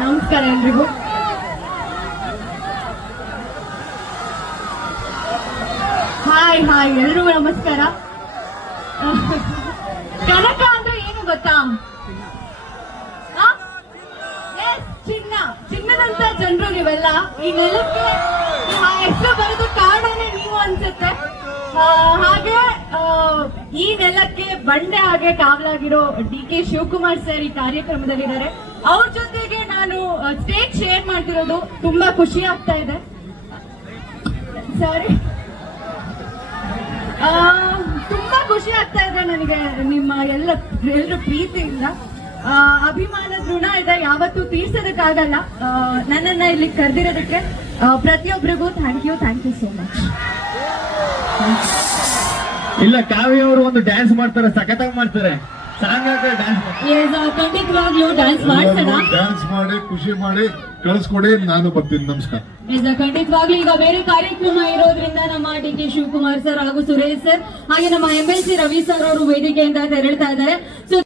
ನಮಸ್ಕಾರ ಎಲ್ರಿಗೂ. Hi hi, ಎಲ್ರಿಗೂ ನಮಸ್ಕಾರ. ಕನಕ ಅಂದ್ರೆ ಏನು ಗೊತ್ತಾ? ಚಿನ್ನ. ಚಿನ್ನದಂತ ಜನರು ನೀವೆಲ್ಲ, ಈ ನೆಲಕ್ಕೆ ಹೆಸರು ಬರೋದು ಕಾರಣನೇ ನೀವು ಅನ್ಸುತ್ತೆ. ಹಾಗೆ ಈ ನೆಲಕ್ಕೆ ಬಂಡೆ ಹಾಗೆ ಕಾವಲಾಗಿರೋ ಡಿ ಕೆ ಶಿವಕುಮಾರ್ ಸರ್ ಈ ಕಾರ್ಯಕ್ರಮದಲ್ಲಿದ್ದಾರೆ. ಅವ್ರ ಜೊತೆಗೆ ನಾನು ಸ್ಟೇಜ್ ಶೇರ್ ಮಾಡ್ತಿರೋದು ತುಂಬಾ ಖುಷಿ ಆಗ್ತಾ ಇದೆ. ಸಾರಿ ತುಂಬಾ ಖುಷಿ ಆಗ್ತಾ ಇದೆ ನನಗೆ ನಿಮ್ಮ ಎಲ್ಲ ಎಲ್ಲರ ಪ್ರೀತಿಯಿಂದ. ಅಭಿಮಾನದ ಋಣ ಇದೆ, ಯಾವತ್ತೂ ತೀರ್ಸೋದಕ್ಕಾಗಲ್ಲ. ನನ್ನನ್ನ ಇಲ್ಲಿ ಕರೆದಿರೋದಕ್ಕೆ ಪ್ರತಿಯೊಬ್ಬರಿಗೂ thank you thank you so much ಇಲ್ಲ ಕಾವ್ಯ ಅವರು ಒಂದು ಡ್ಯಾನ್ಸ್ ಮಾಡ್ತಾರೆ ಸಖತ್ತಾಗಿ ಮಾಡ್ತಾರೆ. ಸಾಂಗ್ ಡ್ಯಾನ್ಸ್ ಖಂಡಿತವಾಗ್ಲೂ ಡ್ಯಾನ್ಸ್ ಮಾಡ್ಸೋಣ. ಡ್ಯಾನ್ಸ್ ಮಾಡಿ ಖುಷಿ ಮಾಡಿ ಕಳಿಸ್ಕೊಡಿ ನಾನು ಬರ್ತೀನಿ ನಮಸ್ಕಾರ. ಎಸ್ ಖಂಡಿತವಾಗ್ಲೂ ಈಗ ಬೇರೆ ಕಾರ್ಯಕ್ರಮ ಇರೋದ್ರಿಂದ ನಮ್ಮ ಡಿ ಕೆ ಶಿವಕುಮಾರ್ ಸರ್ ಹಾಗೂ ಸುರೇಶ್ ಸರ್ ಹಾಗೆ ನಮ್ಮ M L C Ravi sir ಅವರು ವೇದಿಕೆಯಿಂದ ತೆರಳ್ತಾ ಇದ್ದಾರೆ. ಸೊ